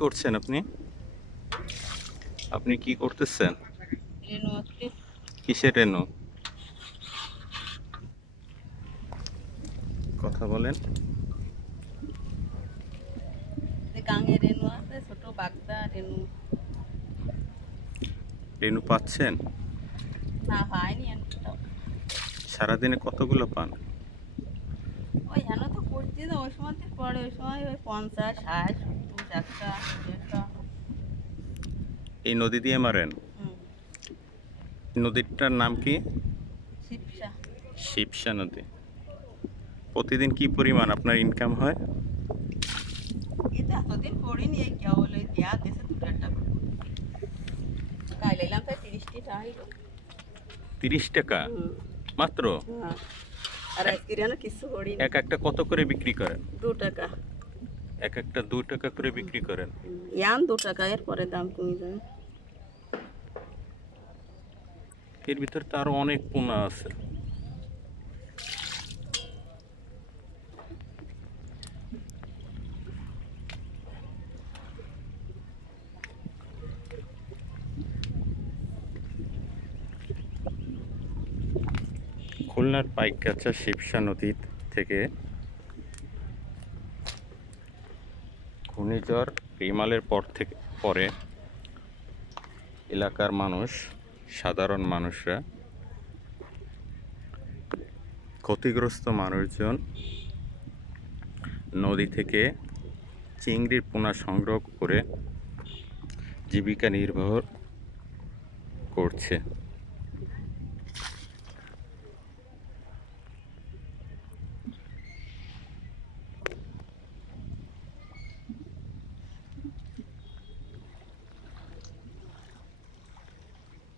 করছেন আপনি? আপনি কি করতেছেন? রেনু আসলে কিসের রেনু? কথা বলেন। যে গাঙে রেনু আছে, ছোট বাগদা রেনু। রেনু পাচ্ছেন? না পাইনি একটাও। সারাদিনে কতগুলো পান? ওই হেন তো করছি না, ওই সময় পরে ওই সময় ওই 50, 60, 70 একটা, 1.5টা। এই নদী দিয়ে মারেন? হুম। নদীটার নাম কি? শিপসা। শিবসা নদী। প্রতিদিন কি পরিমাণ আপনার ইনকাম হয়? এই তো এতদিন করিনি, এই কেবল ওই দেয়া গেছে 2-4 টাকা করে। কাল এলাম তাই 30টি টাইল। 30 টাকা হুম। মাত্র? হ্যাঁ। আর এক আজকে যেন কিছু করিনি। এক একটা কত করে বিক্রি করেন? 2 টাকা। এক একটা 2 টাকা করে বিক্রি করেন। ইয়ান 2 টাকা, এর পরে দাম কমে যায়। এর ভিতর তো আরো অনেক পোনা আছে। খুলনার পাইকগাছা শিবসা নদী থেকে ঘূর্ণিঝড় রিমালের পরে এলাকার মানুষ, সাধারণ মানুষরা, ক্ষতিগ্রস্ত মানুষজন নদী থেকে চিংড়ির পোনা সংগ্রহ করে জীবিকা নির্বাহ করছে।